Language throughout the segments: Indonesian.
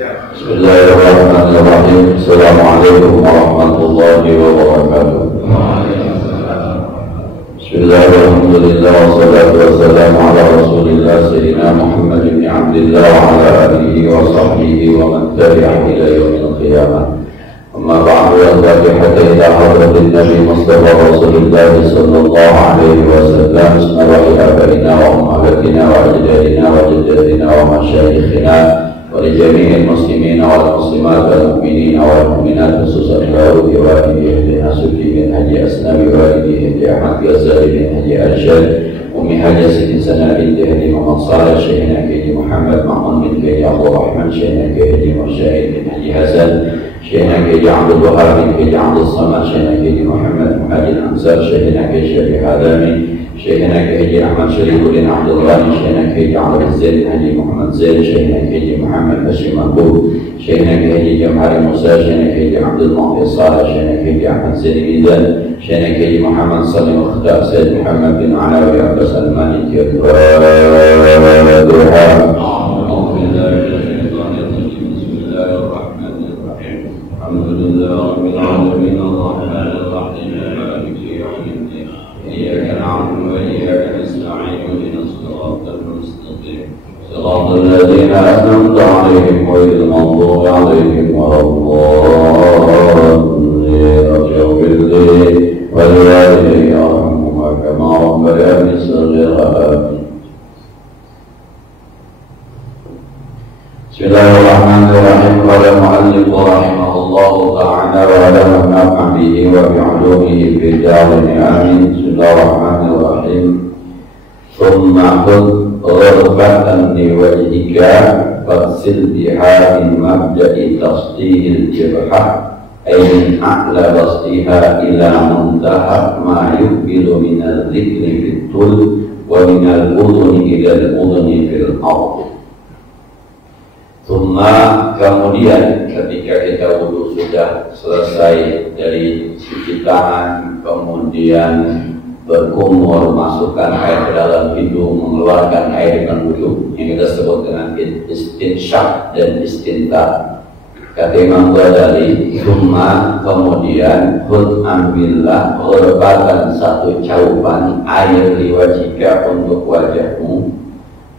Bismillahirrahmanirrahim. Assalamualaikum warahmatullahi wabarakatuh. Bismillahirrahmanirrahim. Wassalatu wassalamu ala Rasulillah Sayyidina Muhammad ibn Abdillah wa ala alihi wa sahbihi wa man tabi'ahu ila yaumil qiyamah. Amma ba'du, al-Fatihah ila hadratin Nabi Mustafa Rasulullah sallallahu alaihi wasallam. Bismillahirrahmanirrahim. Wa abaina wa ummahatina wa ajdadina wa jaddatina wa masyayikhina ولجميع المسلمين والمسلمات والمؤمنين والمؤمنات خصوصا لوالدي اهدنا سبحي من هدي اسلام والدي هدي احمد غزالي من هدي ارشاد امي هدي سيدي سنه بنت هدي محمد صالح شيخنا كيدي محمد محمود بن كيدي عبد الرحمن شيخنا كيدي مشاهد من هدي حسن شيخنا كيدي عبد الوهاب بن كيدي عبد الصمد شيخنا كيدي محمد مهاجر الانصار شيخنا كيدي شريف هذامي شيخنا كيدي احمد شريف بن عبد الغني شيخنا كيدي عبد الزين هدي محمد زين شيخنا كيدي محمد هاشم مقبول شيخنا كيدي جمهري موسى شيخنا كيدي عبد المعطي صالح شيخنا كيدي احمد زين ميزان شيخنا كيدي محمد صلي مختار سيد محمد بن علاوي عبد سلمان الحمد لله رب العالمين الرحمن الرحيم مالك يوم الدين إياك نعبد وإياك نستعين اهدنا الصراط المستقيم صراط الذين أنعمت عليهم غير المغضوب عليهم ولا الضالين اغفر لي ولوالدي ارحمهما كما ربياني صغيرا. Bismillahirrahmanirrahim. Qala mu'allif rahimahullahu ta'ala wa ala naf'a bihi wa bi'ulumihi fid darain amin. Bismillahirrahmanirrahim. Thumma khudh gharbatan li wajhika fagsil biha min mabda'i tasdihil jibhah ay min a'la basdiha ila muntaha ma yuqbilu min al-dhikri fil tul wa min al-udhuni ila al-udhuni fil ardh. Kemudian ketika kita wudhu sudah selesai dari cuci tangan, kemudian berkumur, masukkan air ke dalam hidung, mengeluarkan air dengan wudhu yang kita sebut dengan istinsyaq dan istinthar. Kata Imam Ghazali, kemudian ambillah gharbatan satu caupan air liwajika untuk wajahmu.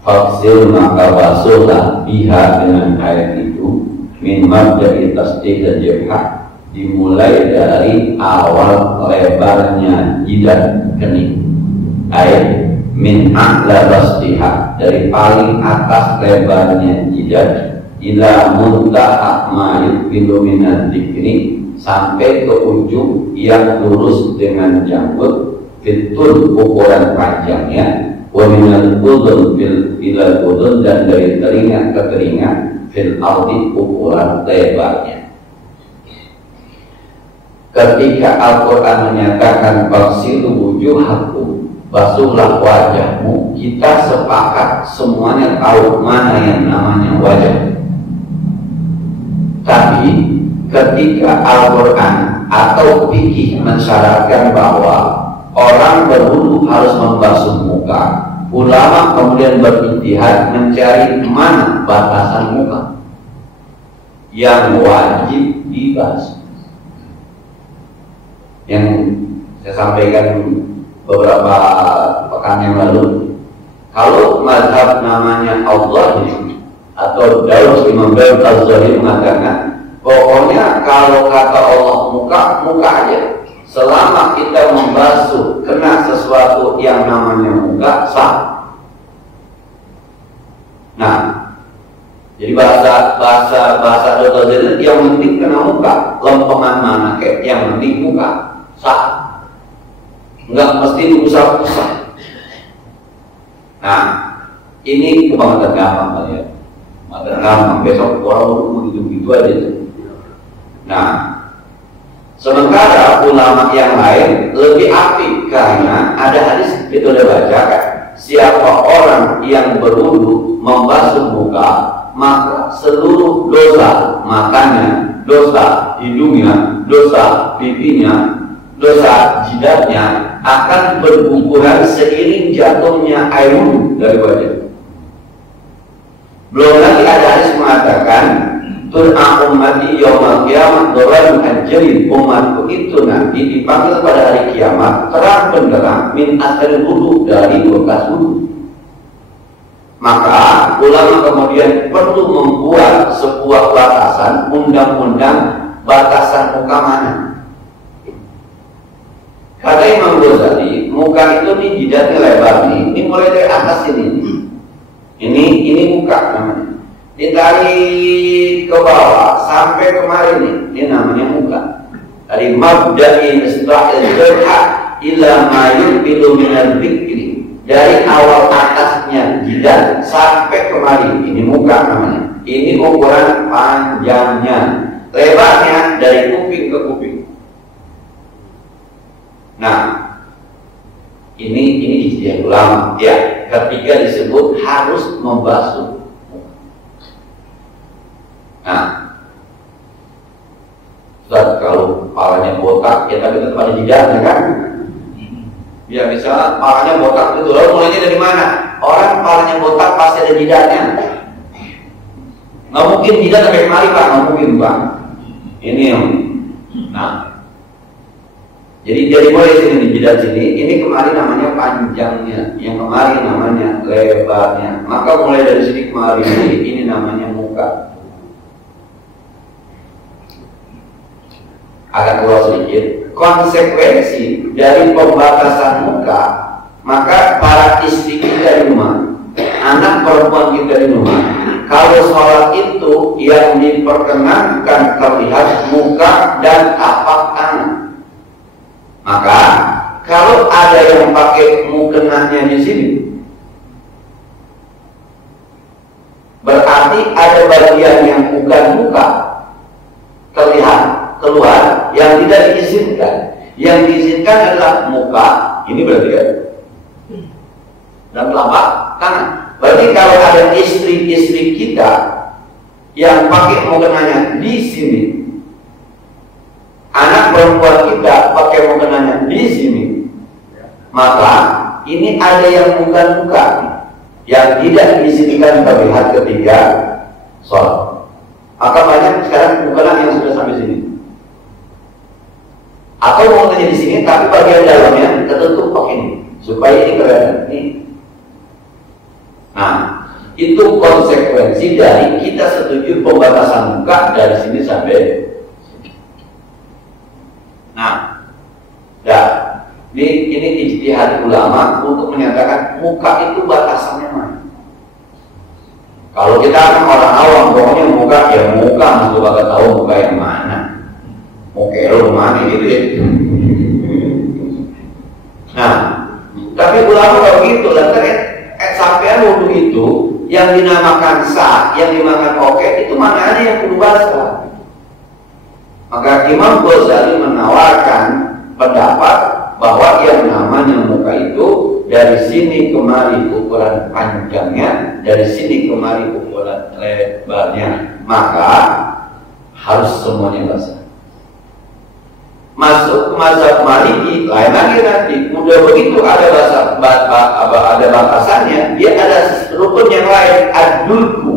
Faksil maka basuhlah biha dengan air itu min mabda'i tasdih dan jibhah, dimulai dari awal lebarnya jidat kening, air min a'la basdiha dari paling atas lebarnya jidat ila muntaha ma yuqbilu minad dzikri sampai ke ujung yang lurus dengan janggut fitul ukuran panjangnya wa minal udhun fil ilal udhun dan dari telinga ke telinga fil ardi ukuran lebarnya. Ketika Al-Quran menyatakan baksilu wujuhakum, basuhlah wajahmu, kita sepakat semuanya tahu mana yang namanya wajah. Tapi ketika Al-Quran atau fikih mensyaratkan bahwa orang berwudu harus membasuh muka, ulama kemudian berijtihad mencari mana batasan muka yang wajib dibasuh. Yang saya sampaikan beberapa pekan yang lalu, kalau mazhab namanya Allah atau Daud Imam Daud Az-Zahiri mengatakan pokoknya kalau kata Allah muka, muka aja. Selama kita membasuh kena sesuatu yang namanya muka, sah. Nah, jadi bahasa Dr. Zainal yang penting kena muka, lempengan mana kayak yang penting muka, sah. Enggak mesti diusap-usap. Nah, ini kebangetan gampang ya. Kebangetan gampang, besok orang begitu-begitu aja. Nah, sementara ulama yang lain lebih aktif karena ada hadis kita udah baca kan, siapa orang yang berwudu membasuh muka maka seluruh dosa makannya, dosa hidungnya, dosa pipinya, dosa jidatnya akan berguguran seiring jatuhnya air wudu dari wajah. Belum lagi ada hadis mengatakan Tur'a ummati yaumal qiyamah dolan ajrin, umatku itu nanti dipanggil pada hari kiamat terang benderang min asal wudu, dari bekas wudu. Maka ulama kemudian perlu membuat sebuah batasan, undang-undang batasan muka mana. Kata Imam Ghazali, muka itu di jidatnya lebar nih, ini mulai dari atas ini muka namanya. Ditarik ke bawah sampai kemarin nih, ini namanya muka. Dari mabda'i ista'il jarha ila ma yurbilu minal bikri, dari awal atasnya jidat sampai kemarin, ini muka namanya. Ini ukuran panjangnya, lebarnya dari kuping ke kuping. Nah, ini ijtihad ulama ya, ketika disebut harus membasuh. Nah, Ustaz, kalau kepalanya botak ya tapi tetap ada jidatnya kan? Ya misalnya kepalanya botak itu, lalu mulainya dari mana? Orang kepalanya botak pasti ada jidatnya. Nggak mungkin jidat sampai kemari Pak, nggak mungkin Pak. Ini yang, nah, jadi dari mulai sini di jidat sini, ini kemarin namanya panjangnya, yang kemarin namanya lebarnya. Maka mulai dari sini kemarin ini namanya muka. Agak keluar sedikit. Konsekuensi dari pembatasan muka, maka para istri kita di rumah, anak perempuan kita di rumah, kalau sholat itu yang diperkenankan terlihat muka dan tapak tangan. Maka kalau ada yang pakai mukenahnya di sini, berarti ada bagian yang bukan muka terlihat keluar yang tidak diizinkan. Yang diizinkan adalah muka, ini berarti kan, dan telapak tangan. Berarti kalau ada istri-istri kita yang pakai mukenahnya di sini, anak perempuan kita pakai mukenahnya di sini, maka ini ada yang bukan-bukan yang tidak diizinkan terlihat ketika sholat. Maka banyak sekarang mukena yang sudah sampai sini, atau mukenahnya di sini tapi bagian dalamnya tertutup pakai ini supaya ini kelihatan ini. Nah, itu konsekuensi dari kita setuju pembatasan muka dari sini sampai sini. Nah, ini ijtihad ulama untuk menyatakan muka itu batasannya mana. Kalau kita kan orang awam, pokoknya muka ya muka, masuk bakal tahu muka yang mana. Muka lo mana gitu ya. Nah, tapi ulama kalau gitu, lantaran sampean wudhu itu yang dinamakan sah, yang dinamakan oke, itu mana ada yang perlu basah. Maka Imam Ghazali menawarkan pendapat bahwa yang namanya muka itu dari sini kemari ukuran panjangnya, dari sini kemari ukuran lebarnya, maka harus semuanya basah. Masuk ke mazhab Maliki lain lagi nanti. Udah begitu ada ada batasannya, dia ada rukun yang lain, ad-dulku.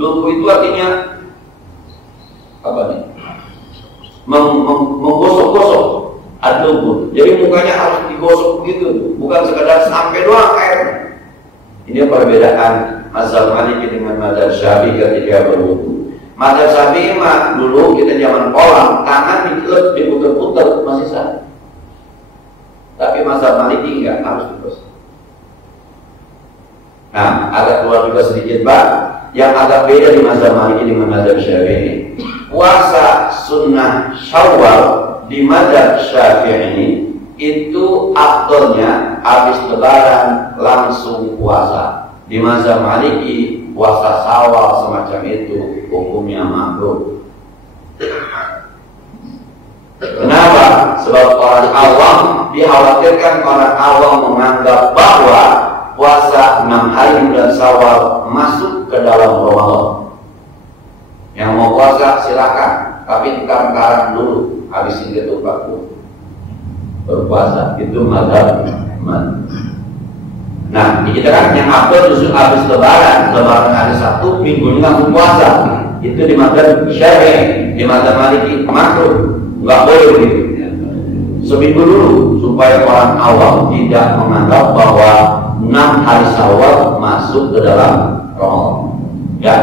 Dulku itu artinya apa nih? Menggosok-gosok. Ad-dulku. Jadi mukanya harus digosok begitu, bukan sekedar sampai doang air. Ini perbedaan mazhab Maliki dengan mazhab Syafi'i ketika berwudu. Mazhab Syafi'i mah dulu kita zaman kolam, tangan dikelep, diputer-puter masih sah. Tapi mazhab Maliki enggak, harus digosok. Nah, agak keluar juga sedikit Pak, yang agak beda di mazhab Maliki dengan mazhab Syafi'i. Puasa sunnah Syawal di mazhab Syafi'i itu afdolnya habis lebaran langsung puasa. Di mazhab Maliki puasa Syawal semacam itu hukumnya makruh. Kenapa? Sebab orang awam dikhawatirkan orang awam menganggap bahwa puasa 6 hari bulan Syawal masuk ke dalam Ramadan. Yang mau puasa silakan, tapi karang-karang dulu, habisin ketupat dulu berpuasa. Itu mazhab. Nah, kita kan yang afdal justru habis lebaran hari Sabtu, minggunya langsung puasa. Itu di madzhab Syafi'i, di madzhab Maliki makruh, nggak boleh begitu. Seminggu dulu supaya orang awam tidak menganggap bahwa 6 hari Syawal masuk ke dalam Ramadan. Ya.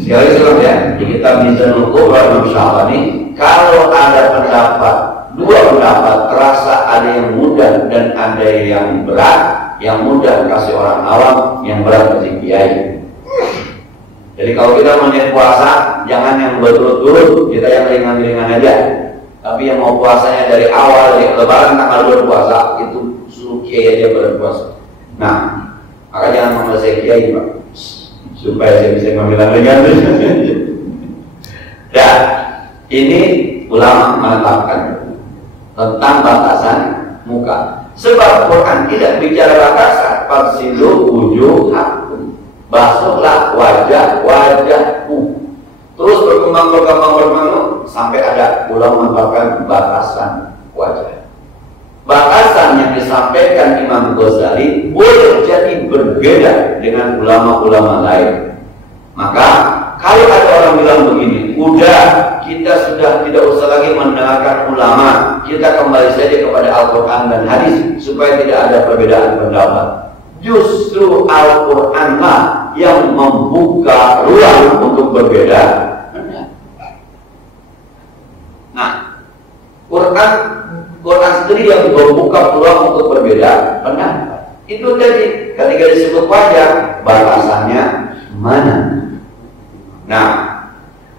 Sekali lagi ya, di kitab Mizanul Kubra Imam Syafani, kalau ada pendapat, 2 pendapat terasa ada yang mudah dan ada yang berat, yang mudah kasih orang awam, yang berat kasih kiai. Jadi kalau kita mau niat puasa, jangan yang berturut-turut, kita yang ringan-ringan aja. Tapi yang mau puasanya dari awal, dari lebaran tanggal 2 puasa, itu suruh kiai aja berpuasa. Nah, maka jangan memanggil saya kiai, Pak, supaya saya bisa memilah ringan. Dan ini ulama menetapkan tentang batasan muka. Sebab Quran tidak bicara batasan. Fagsilu wujuhakum, basuhlah wajahmu. Terus berkembang sampai ada ulama menetapkan batasan wajah. Batasan yang disampaikan Imam Ghazali boleh jadi berbeda dengan ulama-ulama lain. Maka kalau ada orang bilang begini, udah kita sudah tidak usah lagi mendengarkan ulama, kita kembali saja kepada Al-Quran dan hadis supaya tidak ada perbedaan pendapat. Justru Al-Quranlah yang membuka ruang untuk berbeda. Nah, Quran sendiri yang membuka peluang untuk berbeda pendapat. Itu tadi ketika disebut wajah, batasannya mana? Nah,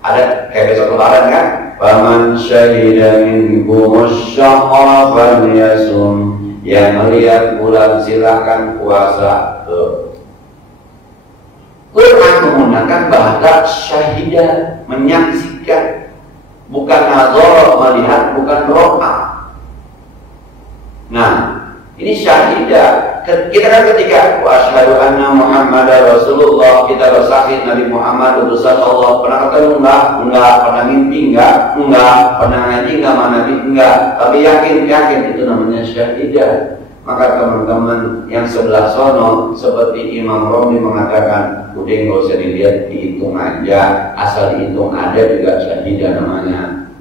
ada kayak besok lebaran kan? Faman syahida minkumus syahra falyasum. Yang melihat bulan silakan puasa. Quran menggunakan bahasa syahidah, menyaksikan, bukan nazar, melihat, bukan ro'a. Nah, ini syahidah. Kita kan ketika wa asyhadu anna Muhammadar Rasulullah, kita bersaksi Nabi Muhammad utusan Allah. Pernah ketemu enggak, pernah mimpi enggak, pernah ngaji enggak, mana nabi enggak, tapi yakin itu namanya syahidah. Maka teman-teman yang sebelah sono seperti Imam Romli mengatakan, udah nggak usah dilihat, dihitung aja, asal dihitung ada juga syahidah namanya.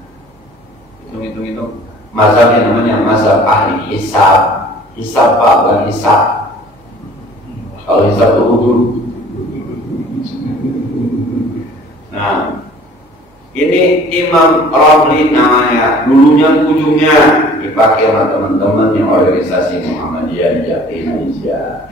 Hitung. Mazhabnya namanya mazhab ahli hisab. Hisab Pak, bukan hisab. Kalau hisab itu udur. Nah, ini Imam Romli namanya. Dulunya ujungnya dipakai sama teman-teman yang organisasi Muhammadiyah di Indonesia.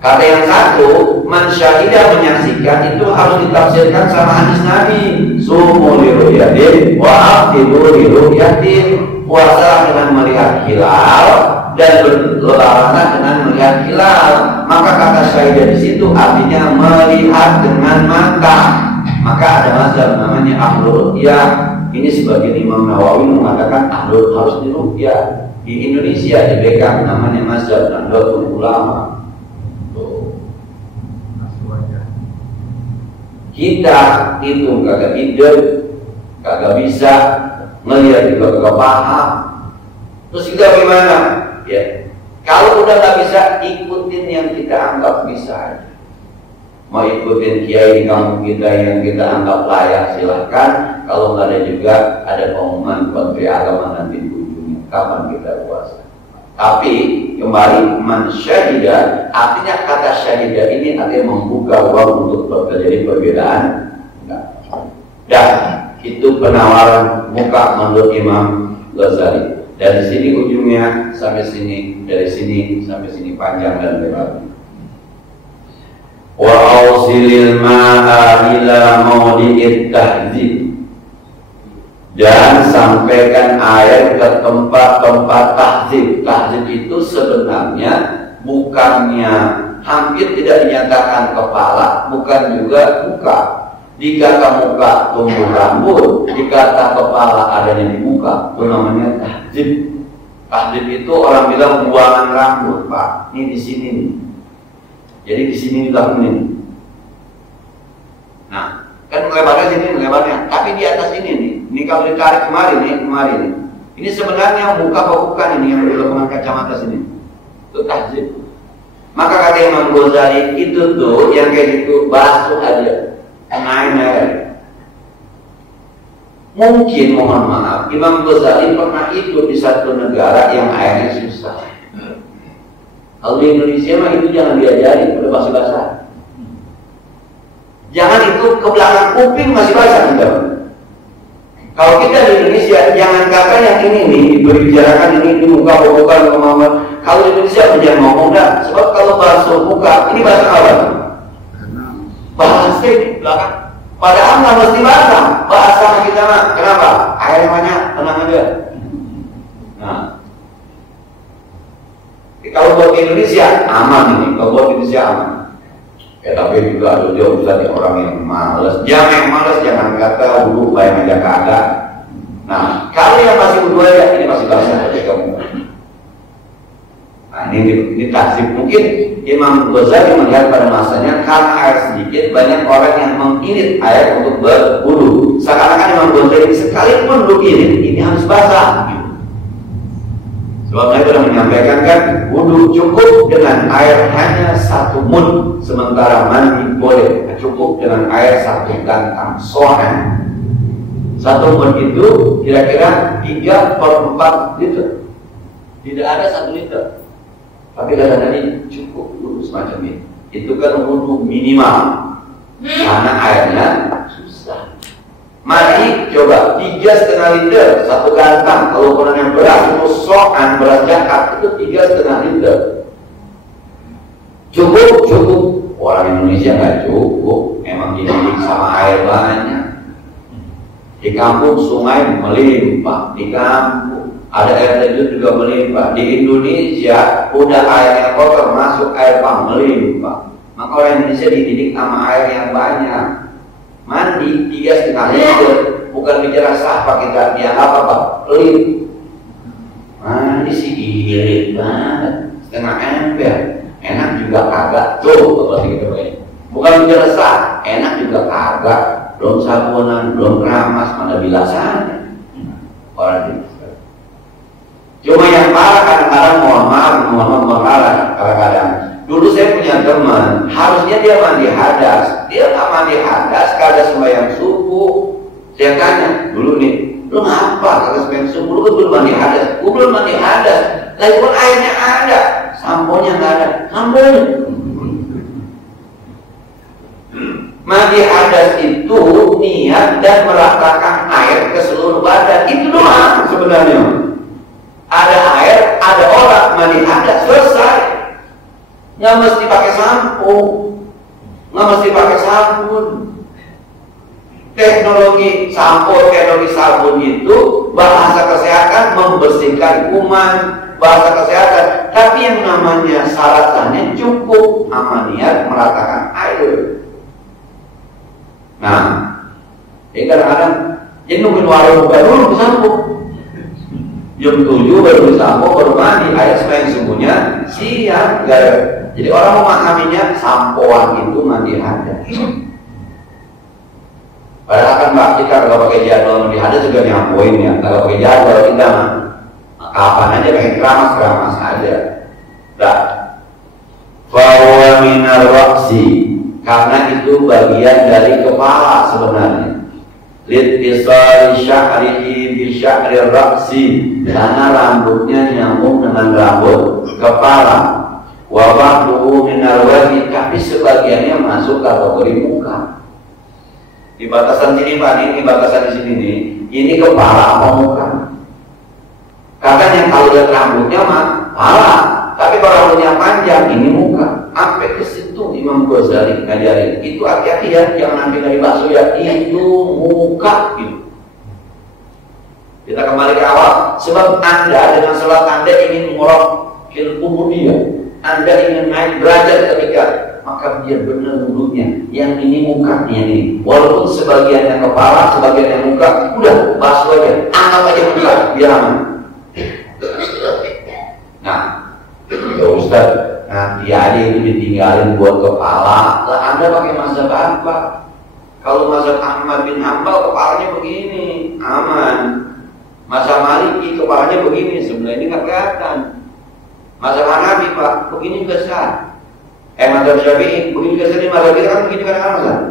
Kata yang satu, man syahidah, menyaksikan, itu harus ditafsirkan sama hadis Nabi. Sumu liru'yatin wa aftiru liru'yatin. Puasa dengan melihat hilal dan berlebaran dengan melihat hilal. Maka kata syahidah di situ artinya melihat dengan mata. Maka ada mazhab namanya ahlul ru'yah. Ini sebagian Imam Nawawi mengatakan ahlul harus diru'yah. Di Indonesia di BK namanya mazhab Nahdlatul Ulama. Kita itu kagak hidup, kagak bisa melihat juga kagak paham. Terus kita gimana? Ya, kalau udah nggak bisa, ikutin yang kita anggap bisa. Mau ikutin kiai di kampung kita yang kita anggap layak, silahkan. Kalau nggak ada juga, ada pengumuman Menteri Agama nanti di ujungnya kapan kita puasa. Tapi kembali, man syahidah, artinya kata syahidah ini artinya membuka ruang untuk terjadi perbedaan. Dan itu penawaran muka menurut Imam Ghazali. Dari sini ujungnya sampai sini, dari sini sampai sini, panjang dan lebar. Wa ausilil ma'a ila mawdi'it tahdzib. Dan sampaikan air ke tempat-tempat tahdzib. Tahdzib itu sebenarnya bukannya hampir tidak dinyatakan kepala, bukan juga muka. Dikata muka tumbuh rambut, dikata kepala adanya di muka, itu namanya tahdzib. Tahdzib itu orang bilang buangan rambut, Pak. Ini di sini nih. Jadi di sini dilakukan. Nah, kan lebarnya sini, lebarnya. Tapi di atas ini nih. Ini kalau ditarik kemari nih. Ini sebenarnya muka apa bukan ini yang dilakukan kacamata sini? Itu tahdzib. Maka kata Imam Ghazali itu tuh yang kayak gitu basuh aja. naik. Mungkin, mohon maaf, Imam Ghazali pernah ikut di satu negara yang airnya susah. Kalau di Indonesia mah itu jangan diajari, udah masih basah. Jangan itu ke belakang kuping masih basah kita. Kalau kita di Indonesia, jangan kata yang ini nih dibicarakan ini muka bukan kemauan. Kalau di Indonesia jangan ngomong dah, sebab kalau basuh muka ini bahasa apa? Bahasa di belakang. Padahal nggak mesti basah. Bahasa kita mah kenapa? Air banyak, tenang aja. Nah, kalau buat Indonesia aman ini, kalau buat Indonesia aman. Ya tapi juga ada juga orang yang malas. Jangan malas, jangan kata dulu bayang aja keadaan. Nah, kalau yang masih berdua ya ini masih basah aja kamu. Nah ini tasib. Mungkin Imam Ghazali melihat pada masanya karena air sedikit banyak orang yang mengirit air untuk berwudu. Seakan-akan Imam Ghazali sekalipun lu irit ini harus basah. Sebab saya sudah menyampaikan kan, wudu cukup dengan air hanya 1 mud, sementara mandi boleh cukup dengan air 1 gantang soan. 1 mud itu kira-kira 3/4 liter. Tidak ada 1 liter. Tapi kadang-kadang cukup wudu semacam ini. Itu kan wudu minimal, karena airnya susah. Mari coba 3,5 liter 1 gantang. Kalau ukurannya beras itu soan, beras jakat itu 3,5 liter. Cukup. Orang Indonesia nggak cukup. Memang ini sama air banyak. Di kampung sungai melimpah. Di kampung ada air terjun juga melimpah. Di Indonesia udah airnya kotor masuk air pump melimpah. Maka orang Indonesia dididik sama air yang banyak. Mandi 3,5 liter, bukan bicara sah pakai kita dianggap apa? Pelit. Mandi sih irit banget, 1/2 ember. Enak juga kagak, tuh kalau gitu ya. Bukan bicara sah, enak juga kagak. Belum sabunan, belum keramas, mana bilasannya. Orang itu. Cuma yang parah kadang-kadang mohon maaf, kadang-kadang. Dulu saya punya teman, harusnya dia mandi hadas. Dia nggak mandi hadas, kagak sembahyang subuh. Saya tanya, dulu nih, lu ngapa kagak sembahyang subuh? Lu kan belum mandi hadas. Gue belum mandi hadas. Lagi pun airnya ada, samponya nggak ada. Samponya. Mandi hadas itu niat dan meratakan air ke seluruh badan. Itu doang sebenarnya. Ada air, ada orang mandi hadas, selesai. Nggak mesti pakai sampo, nggak mesti pakai sabun. Teknologi sampo, teknologi sabun itu bahasa kesehatan membersihkan kuman, bahasa kesehatan. Tapi yang namanya syaratannya cukup amaniat meratakan air. Nah, ini kadang-kadang jadi nungguin warung buka dulu ke sampo. Jam 7 baru disampo, baru mandi, air sembahyang subuhnya siang. Jadi orang memahaminya sampoan itu mandi hadas. Padahal kan mbak kita kalau pakai jadwal mandi hadas juga nyampoin ya. Kalau pakai jadwal kita mah kapan aja pengen keramas aja. Nah, fahuwa minar ra'si, karena itu bagian dari kepala sebenarnya. Litisari sya'rihi bi sya'ri ra'si, karena rambutnya nyambung dengan rambut kepala. Wa ba'duhu minal wajhi, tapi sebagiannya masuk kategori muka. Di batasan sini Pak, ini batasan di sini nih. Ini kepala apa muka? Katanya kalau lihat rambutnya mah kepala, tapi kalau rambutnya panjang ini muka. Sampai ke situ Imam Ghazali ngajarin. Itu hati-hati ya, jangan ambil dari bakso ya. Itu muka gitu. Kita kembali ke awal. Sebab Anda dengan sholat Anda ingin muraqil ubudiyah. Anda ingin naik derajat ketika, maka biar benar wudhunya. Yang ini muka, yang ini. Walaupun sebagiannya kepala, sebagiannya muka, udah basuh aja, anggap aja muka, biar aman. Nah, ya Ustaz, nanti aja itu ditinggalin buat kepala. Lah Anda pakai mazhab apa? Kalau mazhab Ahmad bin Hanbal kepalanya begini, aman. Mazhab Maliki kepalanya begini, sebelah ini nggak kelihatan. Mazhab Hanafi Pak, begini besar. Mazhab Syafi'i, begini besar. Mazhab kita kan begini kadang-kadang.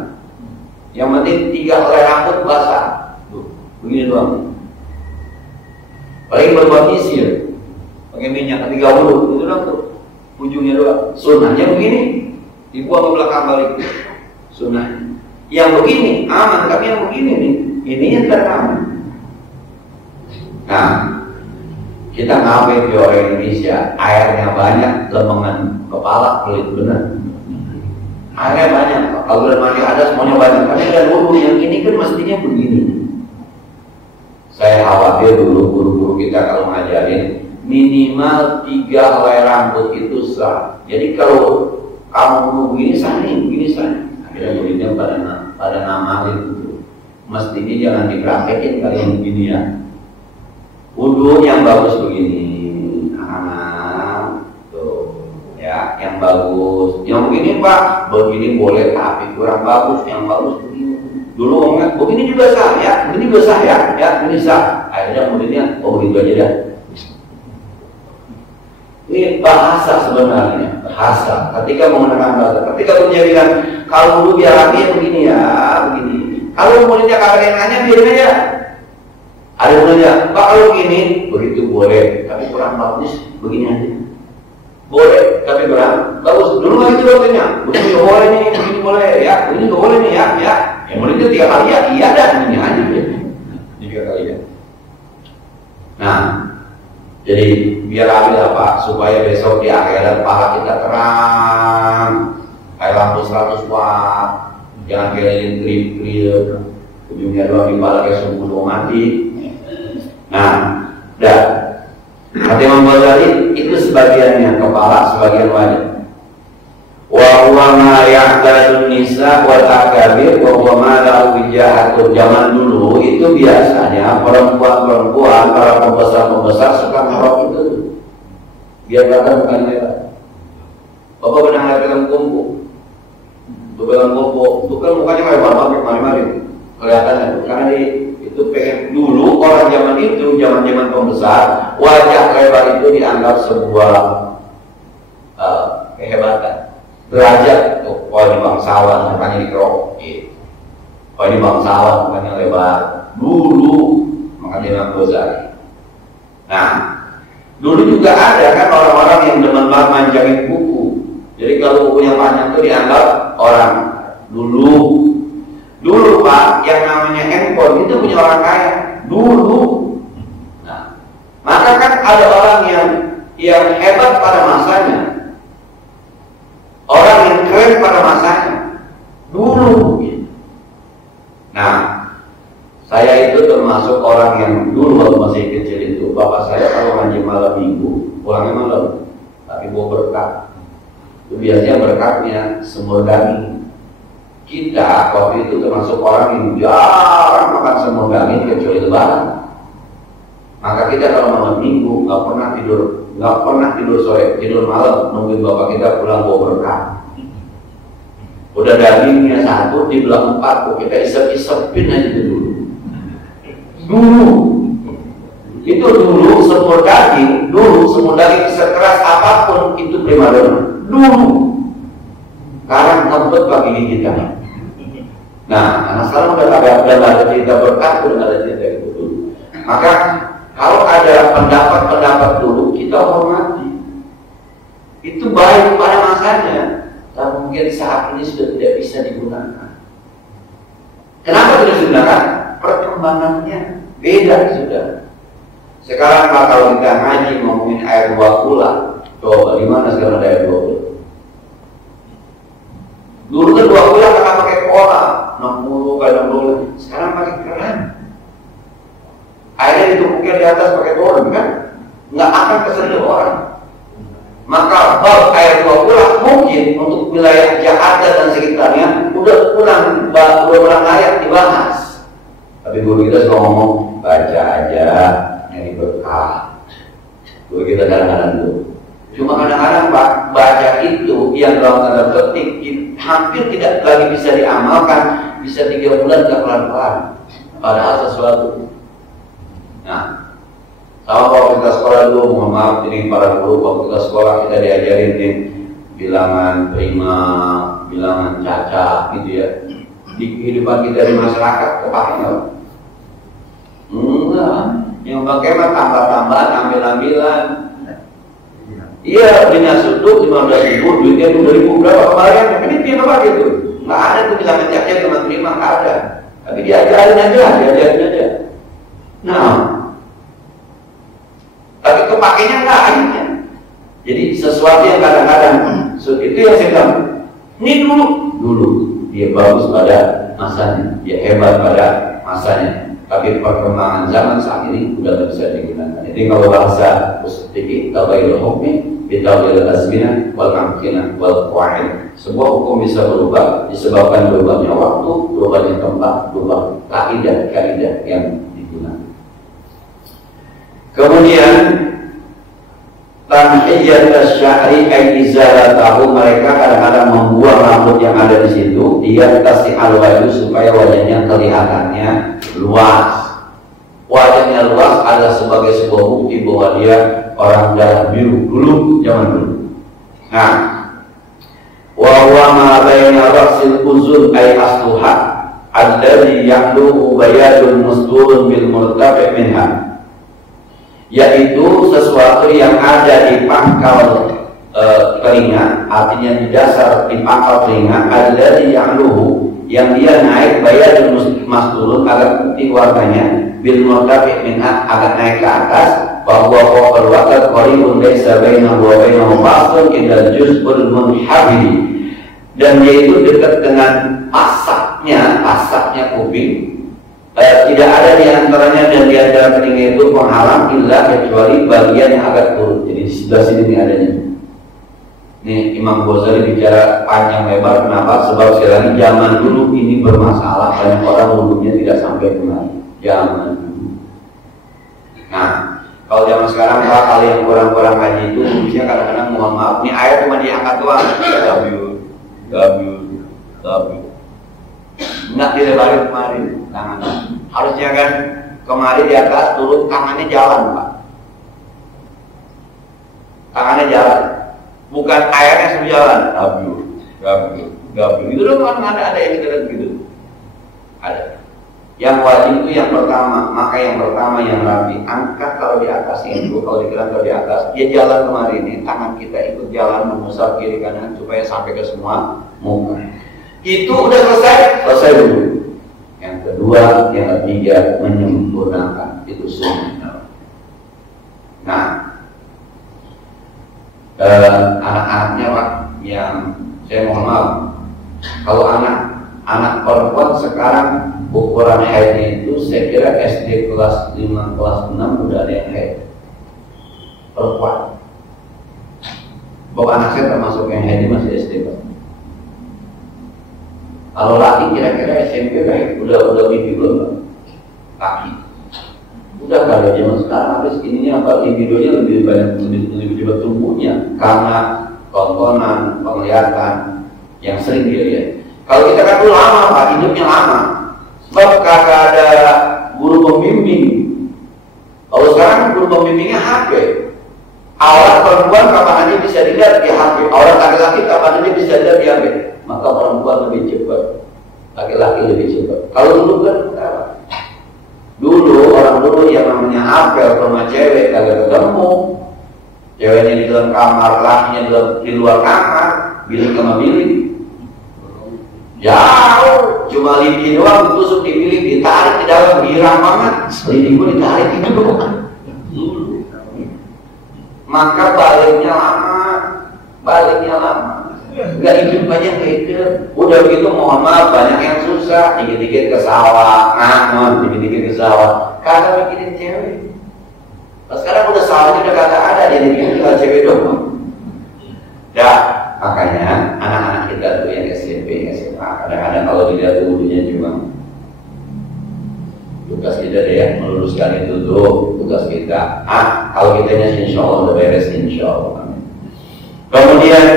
Yang penting 3 helai rambut basah. Tuh, begini doang. Paling berbuat nyisir, pakai minyak ketika wudhu, itu doang tuh. Ujungnya doang. Sunnahnya begini, dibuang ke belakang balik. Sunnah. Yang begini aman, tapi yang begini nih, ininya tidak aman. Nah, kita ngapain di orang Indonesia, airnya banyak, lemongan kepala pelit benar. Airnya banyak, kalau udah mandi ada semuanya banyak. Tapi dan wudhu yang ini kan mestinya begini. Saya khawatir dulu guru-guru kita kalau ngajarin minimal 3 helai rambut itu sah. Jadi kalau kamu wudhu begini sah nih, begini sah. Akhirnya muridnya pada namalin itu. Mestinya jangan dipraktekin kalau yang begini ya. Wudhu yang bagus begini, tuh, ya, yang bagus. Yang begini Pak, begini boleh tapi kurang bagus. Yang bagus begini. Dulu ngomongnya, begini juga sah ya, begini juga sah ya, begini sah. Akhirnya muridnya, oh begitu aja dah. Ini bahasa sebenarnya, bahasa. Ketika menggunakan bahasa, ketika muridnya bilang, kalau dulu biar rapi begini ya, begini. Kalau muridnya kagak yang nanya, biarin aja. Ada yang nanya, Pak kalau begini, begitu boleh, tapi kurang bagus, begini aja. Boleh, tapi kurang bagus. Dulu mah itu waktunya, begini nggak boleh nih, begini boleh, ya, begini nggak boleh nih, ya. Yang muridnya 3 kali ya, iya dah, begini aja. 3 kali ya. Nah, jadi biar ambil apa? Supaya besok di akhirat pahala kita terang, kayak lampu 100 watt, jangan kayak lilin krip-krip, ujungnya doang di kepala kayak sumbu mati. Nah, dah. Kata Imam Ghazali itu sebagiannya kepala, sebagian wajah. Wa huwa ma ya'tadun nisa wal akabir wa huwa ma lahu wijahatun. Zaman dulu itu biasanya perempuan-perempuan, para pembesar-pembesar suka ngarok itu. Biar kata bukan lebar. Bapak pernah lihat film kungfu? Itu film kungfu, itu kan mukanya lebar banget, mari-mari. Kelihatannya tuh, karena itu pengen dulu orang zaman itu, zaman pembesar, wajah lebar itu dianggap sebuah kehebatan. Derajat tuh, oh ini bangsawan, makanya dikerok. Oh ini bangsawan, makanya lebar. Dulu, makanya Imam Ghazali. Nah, dulu juga ada kan orang-orang yang demen banget manjangin buku. Jadi kalau bukunya panjang itu dianggap orang. Dulu Pak, yang namanya handphone itu punya orang kaya. Dulu. Nah, maka kan ada orang yang hebat pada masanya. Orang yang keren pada masanya dulu. Nah, saya itu termasuk orang yang dulu waktu masih kecil itu, bapak saya kalau ngaji malam minggu, pulangnya malam, tapi bawa berkat. Itu biasanya berkatnya semur daging. Kita waktu itu termasuk orang yang jarang makan semur daging kecuali lebaran. Maka kita kalau malam minggu nggak pernah tidur sore, tidur malam nungguin bapak kita pulang bawa berkah. Udah dagingnya 1 dibelah 4, kok kita isep-isepin aja dulu. Itu dulu semur daging sekeras apapun itu primadona. Dulu. Sekarang ngebet pagi gigi kita. Nah, karena sekarang udah ada cerita berkah, udah ada cerita itu dulu. Maka kalau ada pendapat-pendapat dulu, kita hormati. Itu baik pada masanya, tapi mungkin saat ini sudah tidak bisa digunakan. Kenapa tidak digunakan? Perkembangannya beda sudah. Sekarang Pak, kalau kita ngaji ngomongin air 20, coba di mana sekarang ada air 20? Dulu kan 20 karena pakai kolam, 60 kali 60, sekarang pakai keran. Airnya ditumpuknya di atas pakai toren kan, nggak akan kesentuh orang. Maka bab air 20 mungkin untuk wilayah Jakarta dan sekitarnya udah pulang layak dibahas. Tapi guru kita suka ngomong baca aja, nyari berkah. Guru kita kadang-kadang tuh. Cuma kadang-kadang Pak, baca itu yang dalam tanda petik hampir tidak lagi bisa diamalkan, bisa 3 bulan ke pelan-pelan. Padahal sesuatu. Nah, sama waktu kita sekolah dulu, mohon maaf ini para guru, waktu kita sekolah kita diajarin bilangan prima, bilangan caca gitu ya. di kehidupan kita di masyarakat kepake nggak? Enggak. Yang pakai mah tambah-tambahan, ambil-ambilan. Iya, belinya sudut 15.000, duitnya 2.000 berapa kemarin? Tapi ini dia apa gitu? Nggak ada tuh bisa ngeceknya cuma terima, nggak ada. Tapi diajarin aja. Nah, tapi kepakainya nggak akhirnya. Jadi sesuatu yang kadang-kadang itu yang saya bilang. Ini dulu dia bagus pada masanya, dia hebat pada masanya. Tapi perkembangan zaman saat ini sudah tidak bisa digunakan. Jadi kalau bahasa usul-fikih, tabayyul hukmi bitawil azminah wal amkinah wal qawaid. Sebuah hukum bisa berubah disebabkan berubahnya waktu, berubahnya tempat, berubah kaidah yang digunakan. Kemudian tanhiyat asy-sya'ri ay izalatahu, mereka kadang-kadang membuang rambut yang ada di situ, dia kasih al-wajhu supaya wajahnya kelihatannya luas. Wajahnya luas adalah sebagai sebuah bukti bahwa dia orang darah biru dulu, zaman dulu. Nah, wa huwa ma baina ra'sil uzun ay asluha alladhi ya'lu bayadun musturun bil murtafi' minha, yaitu sesuatu yang ada di pangkal telinga, artinya di dasar di pangkal telinga, alladhi ya'luhu, yang dia naik bayadun musturun agar putih warnanya, bil murtafi' minha, agar naik ke atas, bahwa fawqal waqt qaribun laysa bainahu wa bainahu faslun illa juz'ul munhabiri, dan yaitu dekat dengan pasaknya kuping. Tidak ada di antaranya dan di antara telinga itu penghalang illa kecuali bagian yang agak turun. Jadi di sebelah sini ini adanya. Ini Imam Ghazali bicara panjang lebar. Kenapa? Sebab sekali lagi zaman dulu ini bermasalah, banyak orang wudhunya tidak sampai kemari. Zaman dulu. Nah, kalau zaman sekarang Pak, kalau yang kurang-kurang haji itu wudhunya kadang-kadang mohon maaf, ini air cuma diangkat doang. Gabiu. Nggak dilebarin kemarin tangannya. Harusnya kan kemari di atas, turun tangannya jalan, Pak. Tangannya jalan, bukan airnya sudah jalan. Gabiu. Itu dong kan ada yang kita lihat gitu. Ada. Yang wajib itu yang pertama, maka yang pertama yang rapi, angkat kalau di atas itu, kalau dikira kalau di atas, dia jalan kemari ini, tangan kita ikut jalan mengusap kiri kanan supaya sampai ke semua muka. Itu udah selesai dulu. Yang kedua, yang ketiga, menyempurnakan, itu sunnah. Nah, anak-anaknya Pak, yang saya mohon maaf, kalau anak perempuan sekarang ukuran haidnya itu saya kira SD kelas 5, kelas 6 udah ada yang haid perempuan. Bapak anak saya termasuk yang haid masih SD Pak. Kalau laki kira-kira SMP udah mimpi belum Pak? Laki udah, kalau zaman sekarang habis ininya apa, videonya lebih banyak, lebih cepat tumbuhnya karena tontonan, penglihatan yang sering dia lihat. Kalau kita kan dulu lama Pak, hidupnya lama, sebab kagak ada guru pembimbing. Kalau sekarang guru pembimbingnya HP. Aurat perempuan kapan aja bisa dilihat di HP, aurat laki-laki kapan aja bisa dilihat di HP. Maka perempuan lebih cepat, laki-laki lebih cepat. Kalau dulu kan orang dulu yang namanya apel rumah cewek kagak ketemu, ceweknya di dalam kamar, lakinya di luar kamar, bilik sama bilik jauh, cuma lidi doang ditusuk di bilik, ditarik di dalam, girang banget, lidi gue ditarik itu doang. Maka baliknya lama. Gak hidup aja kayak itu. Udah begitu mohon maaf, banyak yang susah, dikit-dikit ke sawah, ngangon, dikit-dikit ke sawah, kagak mikirin cewek. Nah, sekarang udah sawahnya udah kagak ada, jadi tinggal cewek doang. Dah, makanya anak-anak kita tuh yang SMP, SMA, kadang-kadang kalau dilihat wudhunya cuma tugas kita deh ya, meluruskan itu tuh tugas kita. Kalau kitanya insya Allah udah beres, insya Allah. Kemudian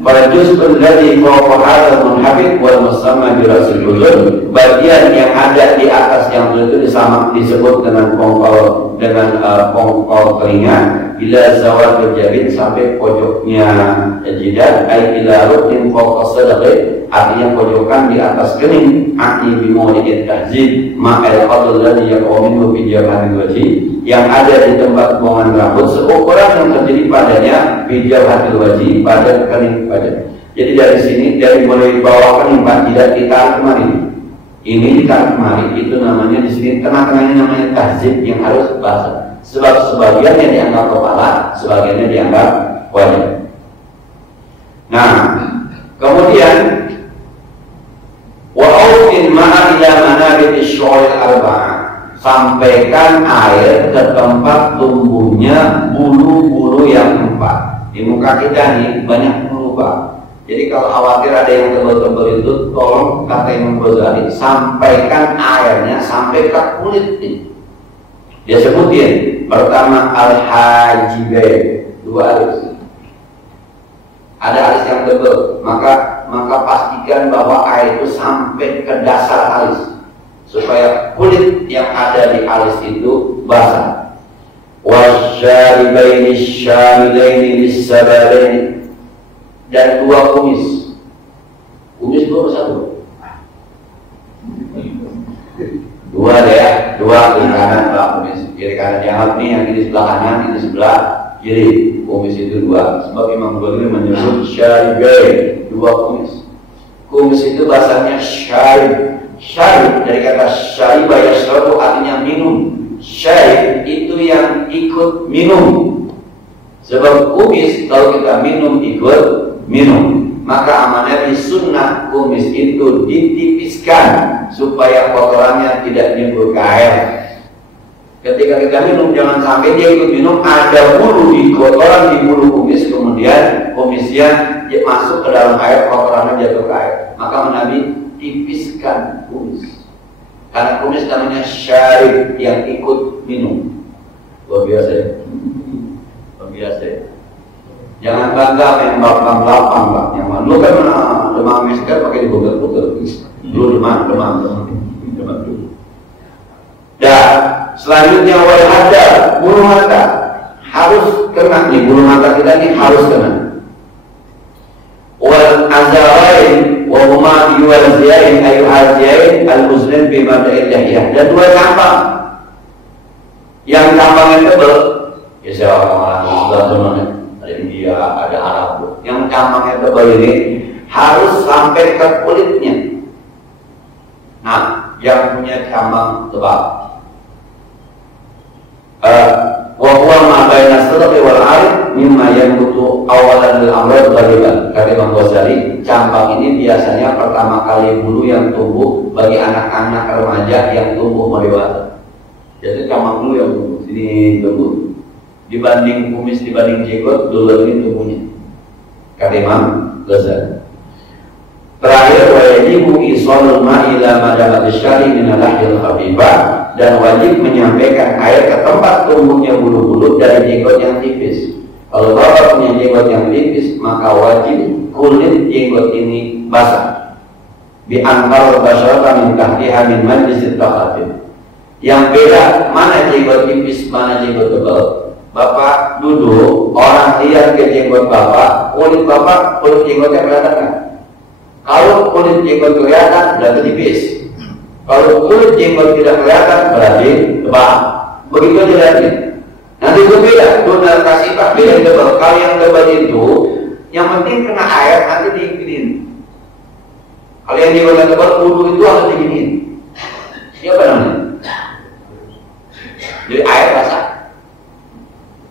Fajuz berladi fawqa hadzal munhabit wal musamma bi rasul uzun, bagian yang ada di atas yang itu disebut dengan pangkal dengan pongkol telinga ila zawal jabin sampai pojoknya jidat, ay ila ruknin fawqa sadaqi, artinya pojokan di atas kening, akni bimawdi'it tahzib ma'al qadl ladzi yaqamu fi jabhatil wajhi, yang ada di tempat buangan rambut seukuran yang terjadi padanya fi jabhatil wajhi, pada kening wajah. Jadi dari sini, dari mulai bawah kening tidak ditarik kemari. Ini ditarik kemari, itu namanya di sini tengah-tengahnya namanya tahzib yang harus basah. Sebab sebagiannya dianggap kepala, sebagiannya dianggap wajah. Nah, kemudian wa'awfin ma'a ila manabiti syu'il arba'ah, sampaikan air ke tempat tumbuhnya bulu-bulu yang 4. Di muka kita nih banyak bulu, Pak. Jadi kalau khawatir ada yang tebal-tebal itu, tolong kata Imam Ghazali, sampaikan airnya sampai ke kulit nih. Dia sebutin, pertama al-hajibain, 2 alis. Ada alis yang tebal, maka pastikan bahwa air itu sampai ke dasar alis, supaya kulit yang ada di alis itu basah. Wasyaribaini syamilaini lis-sabalaini, dan 2 kumis. Kumis 2 bersatu. 2 ya, 2 kiri kanan, 2 kumis. Kiri kanan jangan nih, yang ini sebelah kanan, ini sebelah kiri. Kumis itu 2. Sebab Imam Ghazali menyebut syaribain, 2 kumis. Kumis itu bahasanya syarib. Syarib dari kata syariba yashrabu, artinya minum. Syarib itu yang ikut minum. Sebab kumis kalau kita minum ikut minum, maka amanah di sunnah kumis itu ditipiskan supaya kotorannya tidak nyembur ke air. Ketika kita minum, jangan sampai dia ikut minum, ada bulu di kotoran di bulu kumis, kemudian kumisnya masuk ke dalam air, kotorannya jatuh ke air. Maka Nabi tipiskan kumis, karena kumis namanya syarib, yang ikut minum. Luar biasa ya, luar biasa ya. Jangan bangga main lapang-lapang, Pak. Yang lu kan demam meskel pakai dibuka-buka. Lu demam dulu. Dan selanjutnya wal hadda, bulu mata harus kena nih, bulu mata kita nih harus kena. Wal azarain wa huma yuwaziyain ayu aziyain al-muslim bi mabda'il jahiyah, dan 2 cambang. Yang cambangnya tebal, ya saya orang sebelah temannya. Ada India, ada Arab. Yang cambangnya tebal ini harus sampai ke kulitnya. Nah, yang punya cambang tebal, wa huwa ma baina sadaqi wal 'arif mimma yanbutu awalan lil amrad ghaliban. Kata Imam Ghazali, cambang ini biasanya pertama kali bulu yang tumbuh bagi anak-anak remaja yang tumbuh dewasa. Jadi cambang bulu yang tumbuh sini tumbuh. Dibanding kumis, dibanding jenggot, dulu ini tumbuhnya. Kata Imam Ghazali. Terakhir, wajibu isolul ma'ila madalat syari minalahil khabibah, dan wajib menyampaikan air ke tempat tumbuhnya bulu-bulu dari jenggot yang tipis. Kalau bapak punya jenggot yang tipis, maka wajib kulit jenggot ini basah. Bi antar basyaratan min tahtiha min majlis taqatim. Yang beda mana jenggot tipis, mana jenggot tebal. Bapak duduk, orang lihat ke jenggot bapak, kulit jenggotnya kelihatan kan? Kalau kulit jenggot kelihatan, berarti tipis. Kalau kulit jenggot tidak kelihatan, berarti tebal. Begitu aja lagi. Nanti itu beda, donor kasih pak beda yang tebal. Kalau yang tebal itu, yang penting kena air, nanti diikinin. Kalau yang jenggotnya tebal, kudu itu harus diginin. Siapa namanya? Jadi air basah.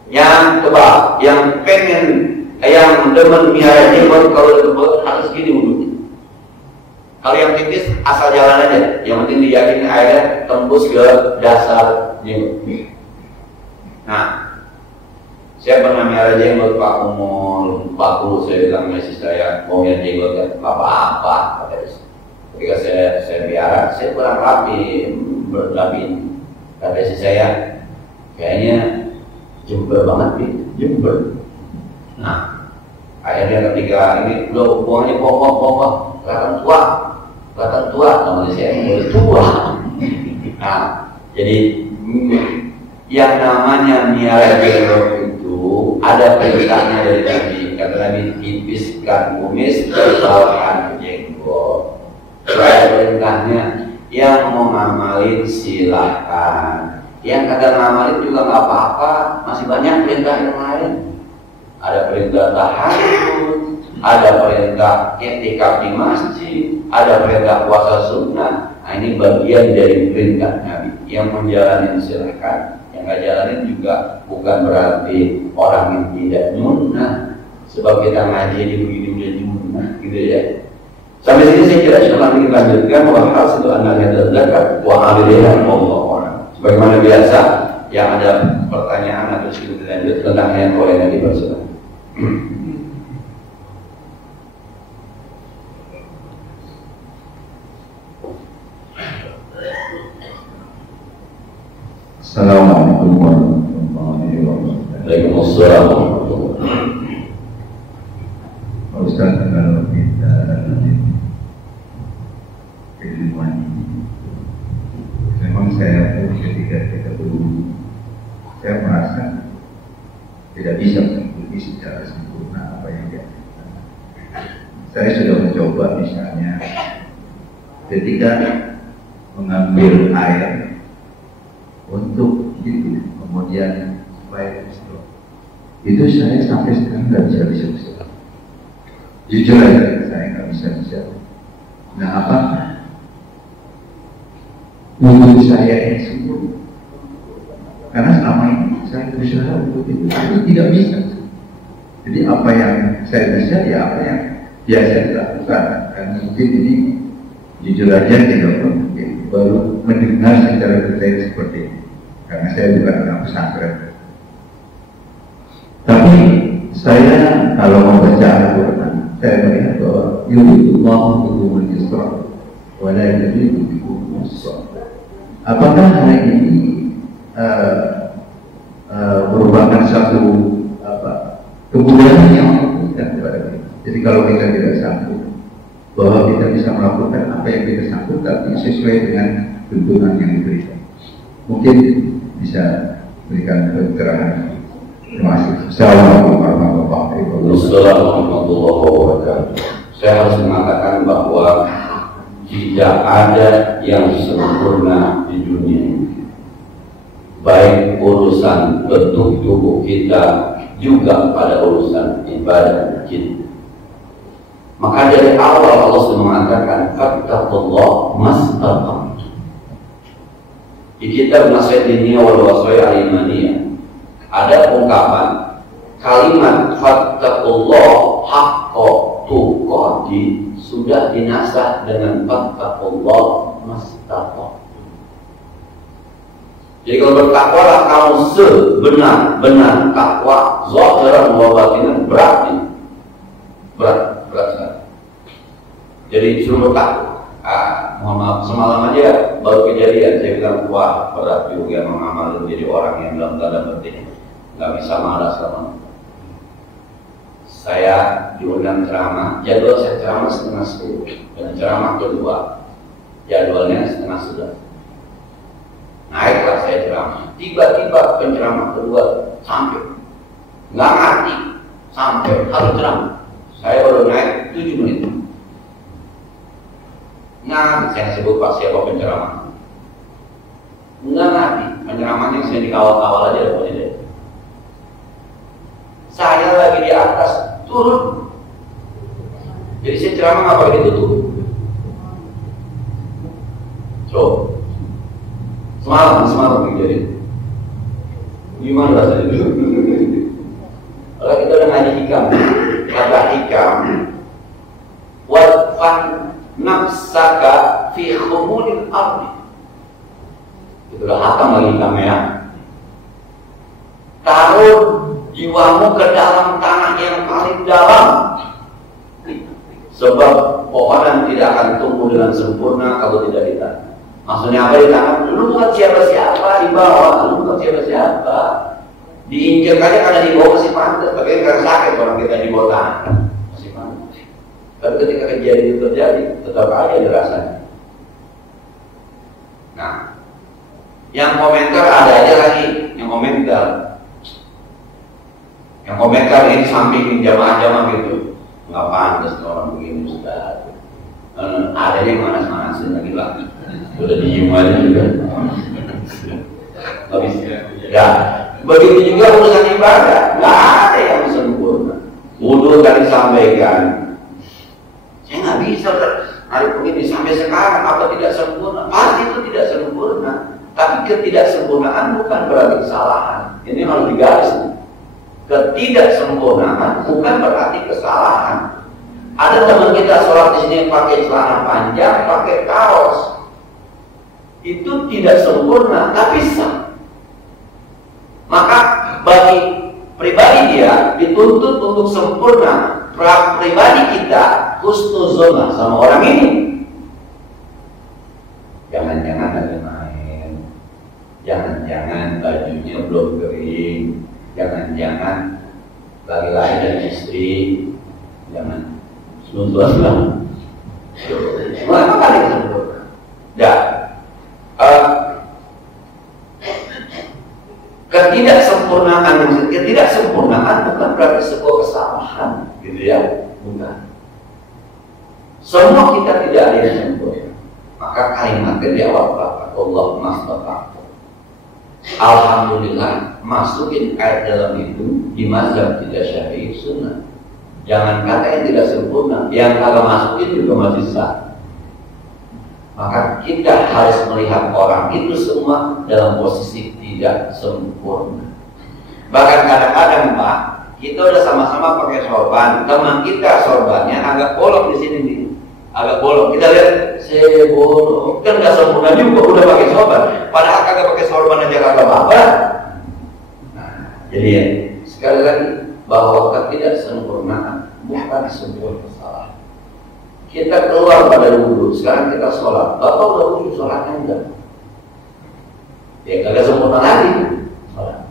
Yang tebal, yang pengen, yang demen miara jenggot, kalau tebal harus gini mulutnya. Kalau yang tipis asal jalan aja, yang penting diyakini airnya tembus ke dasar jenggot. Nah, saya pernah miara jenggot Pak, umur 40, saya bilang sama istri saya, mau miara jenggot kan, apa-apa. Ketika saya miara, saya kurang rapi, berlapin. Kata istri saya, kayaknya jember banget nih, jember. Nah, akhirnya ketika ini udah buangnya pokok, kelihatan tua, namanya saya mulai tua. Nah, jadi Yang namanya miara jenggot itu ada perintahnya dari Nabi. Kata Nabi, tipiskan kumis, tebalkan jenggot. Ada perintahnya. Yang mau ngamalin silakan. Yang kagak ngamalin juga nggak apa-apa. Masih banyak perintah yang lain. Ada perintah tahajud, ada perintah i'tikaf di masjid, ada perintah puasa sunnah. Nah, ini bagian dari perintah Nabi. Yang menjalani silakan. Yang nggak jalanin juga bukan berarti orang yang tidak nyunnah. Sebab kita ngaji di begini udah nyunnah, gitu ya. Sampai sini saya kira sudah nanti kita lanjutkan bahas itu analisa zakat wa alillah Allah orang. Sebagaimana biasa yang ada pertanyaan atau sedikit lanjut tentang yang boleh nanti bersuara. Assalamualaikum warahmatullahi wabarakatuh. Waalaikumsalam warahmatullahi wabarakatuh. Pak Ustaz, kalau kita keilmuan ini, memang saya pun ketika kita berguru, saya merasa tidak bisa mengikuti secara sempurna apa yang dia lakukan. Saya sudah mencoba misalnya ketika mengambil air untuk itu, kemudian supaya itu saya sampai sekarang nggak bisa. Jujur aja, saya nggak bisa. Nah, apa? Menurut saya ini sempurna. Karena selama ini saya berusaha untuk itu, tapi tidak bisa. Jadi apa yang saya bisa, ya apa yang biasa dilakukan. Karena mungkin ini jujur aja tidak mungkin baru mendengar secara detail seperti ini. Karena saya bukan anak pesantren. Tapi saya kalau membaca Al-Quran, saya melihat bahwa yuridullahu bikumul yusra wa la yuridu bikumul usra. Apakah hal ini merupakan satu kemudahan yang memberikan kepada kita? Jadi kalau kita tidak sanggup, bahwa kita bisa melakukan apa yang kita sanggup, tapi sesuai dengan tuntunan yang diberikan. Mungkin bisa berikan pencerahan. Terima kasih. Assalamualaikum warahmatullahi wabarakatuh. Saya harus mengatakan bahwa tidak ada yang sempurna di dunia ini. Baik urusan bentuk tubuh kita juga pada urusan ibadah kita. Maka dari awal Allah sudah mengatakan fattaqullah mastata'tum. Di kitab Nasihat Diniyah wal Wasaya Al-Imaniyah ada ungkapan kalimat fattaqullah haqqa tuqati sudah dinasah dengan fattaqullah mastata'tum. Jadi kalau bertakwalah kamu sebenar-benar takwa zahiran wa batinan, berarti berat sekali. Jadi suruh bertakwa. Mohon maaf, semalam aja baru kejadian, saya bilang wah berat juga mengamalkan jadi orang yang dalam tanda petik nggak bisa marah sama. Saya diundang ceramah, jadwal saya ceramah 9:30 dan ceramah kedua jadwalnya 9:30. Naiklah saya ceramah, tiba-tiba penceramah kedua sampai nggak ngerti sampai harus ceramah. Saya baru naik 7 menit. Nah, saya sebut pak siapa penceramah. Enggak ngerti penceramahnya, saya dikawal-kawal aja pokoknya deh. Saya lagi di atas turun. Jadi saya ceramah nggak pakai ditutup. Semalam jadi. Gimana rasanya itu? Kalau kita udah ngaji hikam, kata hikam, wadfan nafsaka fi khumulil ardi. Itulah hakam lagi kami ya. Taruh jiwamu ke dalam tanah yang paling dalam. Sebab pohonan tidak akan tumbuh dengan sempurna kalau tidak ditanam. Maksudnya apa ditanam? Lu bukan siapa-siapa di bawah, lu bukan siapa-siapa. Diinjak aja karena di bawah masih pantas, tapi kan sakit orang kita di bawah tanah. Masih pantas. Tapi ketika kejadian itu terjadi, tetap aja dirasanya. Nah, yang komentar ada aja lagi yang komentar ini samping jamaah-jamaah gitu, nggak pantas orang begini Ustaz. Ada yang manas-manasin lagi lah, udah diem aja juga. Nggak bisa. Ya, begitu juga urusan ibadah, nggak ada yang sempurna. Wudu tadi sampaikan, saya nggak bisa hari begini sampai sekarang apa tidak sempurna? Pasti itu tidak sempurna. Tapi ketidaksempurnaan bukan berarti kesalahan. Ini harus digaris. Ketidaksempurnaan bukan berarti kesalahan. Ada teman kita sholat di sini pakai celana panjang, pakai kaos. Itu tidak sempurna, tapi sah. Maka bagi pribadi dia dituntut untuk sempurna. Pribadi kita husnuzon sama orang ini. Jangan-jangan ada main, jangan-jangan bajunya belum kering, jangan-jangan laki-laki dan istri, jangan suntuan lah. Mengapa kalian sempurna? Ya, ketidaksempurnaan bukan berarti sebuah kesalahan, gitu ya, bukan. Semua kita tidak ada yang sempurna. Maka kalimatnya di awal kata Allahumma astagfirullah. Alhamdulillah, masukin ayat dalam itu di mazhab tidak syar'i sunnah. Jangan kata yang tidak sempurna, yang kalau masukin juga masih sah. Maka kita harus melihat orang itu semua dalam posisi tidak sempurna. Bahkan kadang-kadang Pak, kita udah sama-sama pakai sorban, teman kita sorbannya agak bolong di sini nih, agak bolong. Kita lihat, saya bolong, kan nggak sempurna juga, udah pakai sorban. Padahal kagak pakai sorban aja kagak apa-apa. Nah, jadi ya, sekali lagi bahwa ketidaksempurnaan bukan sebuah kesalahan. Kita keluar pada wudhu, sekarang kita sholat. Bapak udah wudhu, sholatnya enggak? Ya kagak sempurna lagi sholat.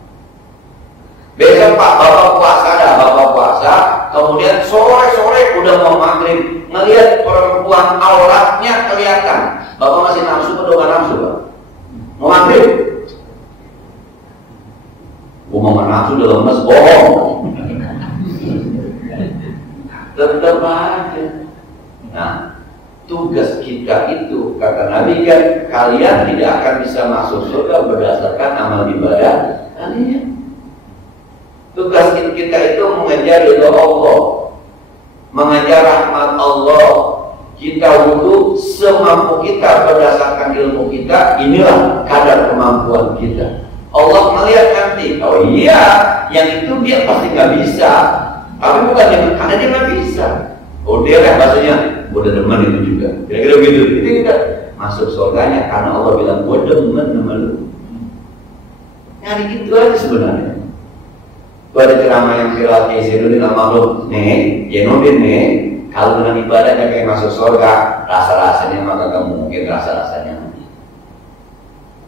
Besok Pak, Bapak puasa dah, Bapak puasa, kemudian sore-sore udah mau maghrib, ngelihat perempuan auratnya kelihatan. Bapak masih nafsu atau nggak nafsu, Pak? Mau maghrib? Gua mau nafsu udah lemes, bohong. Tetap aja. Nah, tugas kita itu, kata Nabi kan, kalian tidak akan bisa masuk surga berdasarkan amal ibadah kalian. Tugas kita itu mengejar ridho Allah, mengejar rahmat Allah. Kita wudhu semampu kita berdasarkan ilmu kita. Inilah kadar kemampuan kita. Allah melihat nanti, oh iya, yang itu dia pasti nggak bisa. Tapi bukan yang karena dia nggak bisa. Oh dia kan bahasanya, udah demen itu juga. Kira-kira begitu. Jadi kita masuk surganya karena Allah bilang, gue demen sama lu. Nyari gitu aja sebenarnya. Itu ada ceramah yang viral kayak Zainuddin Al-Mahlum. Nih, Zainuddin nih, kalau dengan ibadahnya kayak masuk surga, rasa-rasanya maka gak mungkin rasa-rasanya.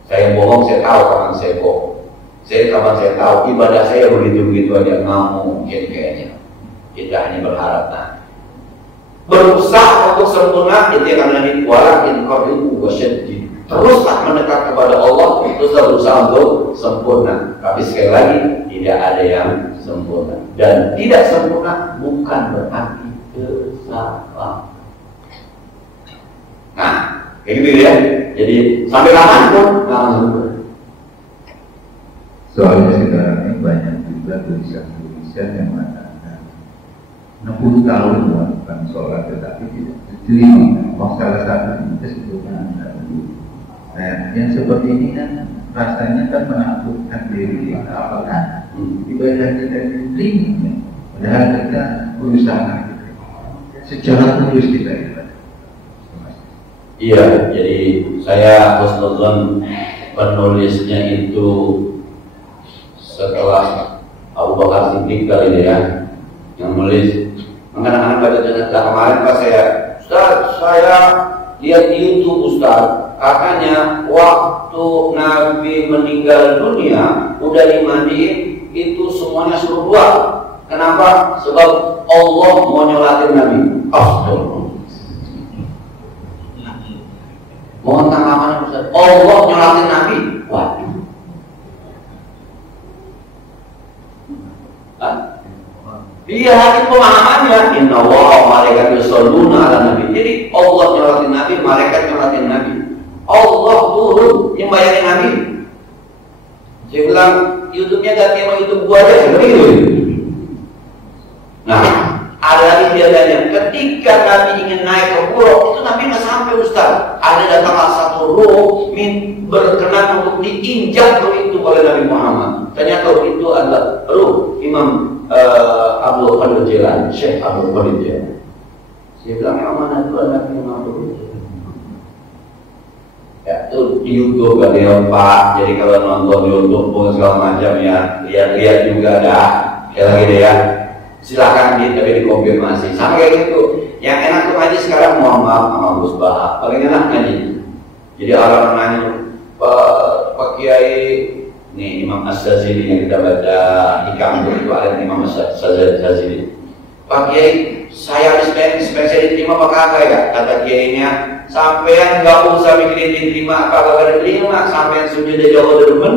Saya bohong, saya tahu kapan saya bohong. Kapan saya tahu ibadah saya begitu-begitu aja, nggak mungkin kayaknya. Kita hanya berharap berusaha untuk sempurna, itu yang namanya walakin qadimu wasyadid. Teruslah mendekat kepada Allah, teruslah berusaha untuk sempurna. Tapi sekali lagi, tidak ada yang sempurna. Dan tidak sempurna bukan berarti kesalahan. Nah, kayak gitu ya. Jadi sampai kapan pun nggak sempurna. Soalnya sekarang ini banyak juga tulisan-tulisan yang mengatakan 60 tahun melakukan sholat tetapi tidak diterima. Salah satu disebutkan. Nah, yang seperti ini kan rasanya kan menakutkan diri kita, apakah ibadah kita diterima? Padahal kita berusaha secara tulus kita ibadah. Iya, jadi saya husnuzon penulisnya itu setelah Abu Bakar Siddiq kali ya yang nulis. Anak-anak baca cerita kemarin pas saya lihat YouTube Ustaz, katanya waktu Nabi meninggal dunia udah dimandiin itu semuanya suruh dua. Kenapa? Sebab Allah mau nyolatin Nabi. Astagfirullah. Mohon tanggapan Ustaz. Allah nyolatin Nabi. Waduh. Iya, hati pemahamannya. Inna Allah malaikat yusholluna ala nabi. Jadi Allah nyolatin nabi, malaikat nyolatin nabi. Allah turun yang bayarin nabi. Saya bilang YouTube-nya ganti sama YouTube gua aja, begitu. Nah, ada lagi dia tanya, ketika Nabi ingin naik ke pulau, itu Nabi nggak sampai Ustaz. Ada datanglah satu ruh berkenan untuk diinjak begitu oleh Nabi Muhammad. Ternyata itu adalah ruh Imam Abdul Qadir Jilani, Syekh Abdul Qadir Jilani. Saya bilang yang mana itu anak Imam Abdul Qadir? Ya, itu di YouTube gak ada Pak. Jadi kalau nonton YouTube pun segala macam ya lihat-lihat juga dah. Sekali lagi deh ya. Silakan tapi dikonfirmasi. Sama kayak gitu. Yang enak tuh ngaji sekarang mohon maaf sama Gus Baha. Paling enak ngaji. Jadi orang nanya Pak Kiai, nih Imam As-Sazili yang kita baca hikam itu ada Imam As-Sazili. Pak Kiai, saya spesial diterima apa kagak ya? Kata kiainya, sampean nggak usah mikirin diterima apa kagak diterima, sampean sujud aja Allah demen.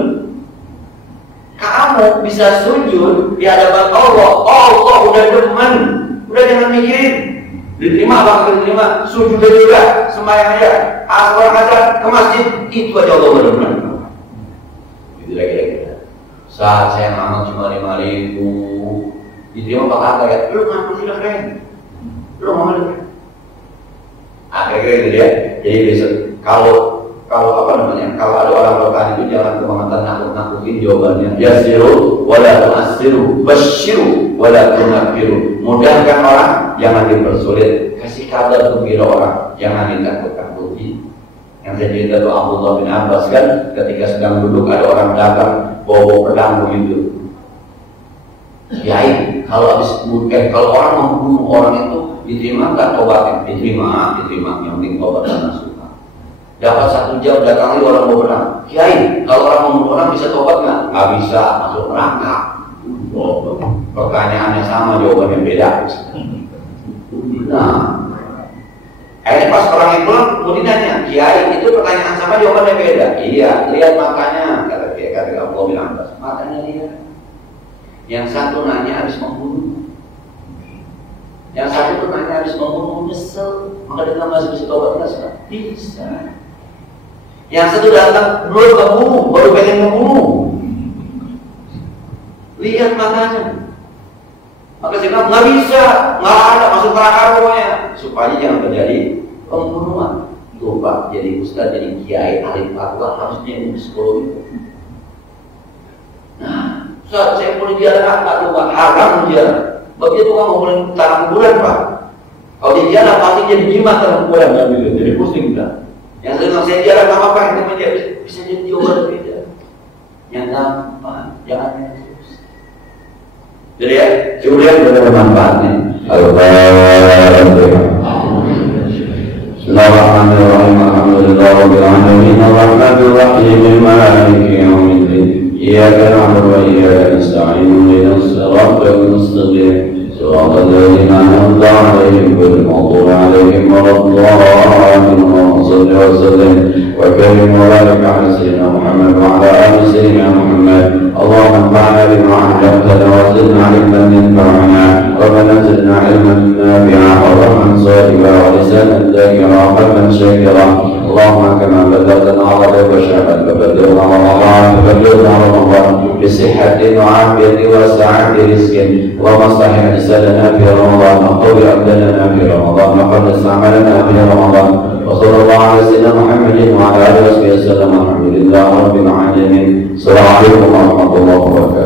Kamu bisa sujud di hadapan Allah, Allah udah demen, udah jangan mikirin diterima apa kagak diterima, sujud aja juga, sembahyang aja, asal aja ke masjid, itu aja Allah udah demen. Gitu kira-kira. Saat saya ngamal cuma 5.000. Diterima apa kata ya? Lu ngaku sudah keren. Lu ngamal keren. Akhirnya gitu ya. Jadi besok kalau apa namanya? Kalau ada orang bertanya itu jangan kebangetan nakut-nakutin jawabannya. Yasiru wala tu'assiru, basyiru wala tunaffiru. Mudahkan orang, jangan dipersulit. Kasih kabar gembira orang, jangan ditakut-takuti. Yang saya cerita itu Abdullah bin Abbas kan, ketika sedang duduk ada orang datang bawa pedang begitu. Kiai, kalau kalau orang membunuh orang itu diterima nggak tobatnya? Diterima. Yang penting tobat dan nasuha. Dapat 1 jam datangi orang bawa pedang. Kiai, kalau orang membunuh orang bisa tobat nggak? Nggak bisa, masuk neraka. Pertanyaannya sama, jawabannya beda. Nah, akhirnya pas orang yang pulang, kemudian nanya, Kiai, itu pertanyaan sama jawabannya beda. Iya, lihat matanya, kata Kiai, kata Allah bilang, matanya lihat. Yang satu nanya habis membunuh, yang satu tuh nanya habis membunuh, nyesel, maka dia masih bisa tobat nggak? Bisa. Yang satu datang belum membunuh, baru pengen membunuh. Lihat matanya. Maka saya bilang nggak bisa, nggak ada, masuk neraka pokoknya. Supaya jangan terjadi pembunuhan. Coba jadi ustaz, jadi kiai, ahli fatwa harusnya ilmu psikologi. Nah, Ustaz, saya boleh ziarah nggak tuh Pak? Haram ziarah. Begitu kan mau boleh tanam kuburan Pak. Kalau di ziarah pasti jadi jimat tanam kuburan nggak bisa. Jadi pusing dah. Yang sedang saya ziarah nggak apa-apa, itu bisa jadi obat beda. Yang gampang, jangan yang terus. Jadi ya, kemudian bermanfaatnya. Bismillahirrahmanirrahim. Alhamdulillahirabbil alamin. Arrahmanir rahim. Maliki yaumiddin. إياك نعبد وإياك نستعين اهدنا الصراط المستقيم صراط الذين أنعمت عليهم غير المغضوب عليهم ولا الضالين صل وسلم وكرم وبارك على سيدنا محمد وعلى آل سيدنا محمد اللهم انفعنا بما علمتنا وزدنا علما ينفعنا ربنا زدنا علما نافعا وفهما صادقا ولسانا ذاكرا وقلبا شاكرا اللهم كما بلغتنا عرضك وشهدك فبلغنا رمضان بصحة وعافية وسعة رزق اللهم اصلح لساننا في رمضان وقوي أبداننا في رمضان وقدس أعمالنا في رمضان وصلى الله على سيدنا محمد وعلى آله وصحبه وسلم. الحمد لله رب العالمين. السلام عليكم ورحمة الله وبركاته.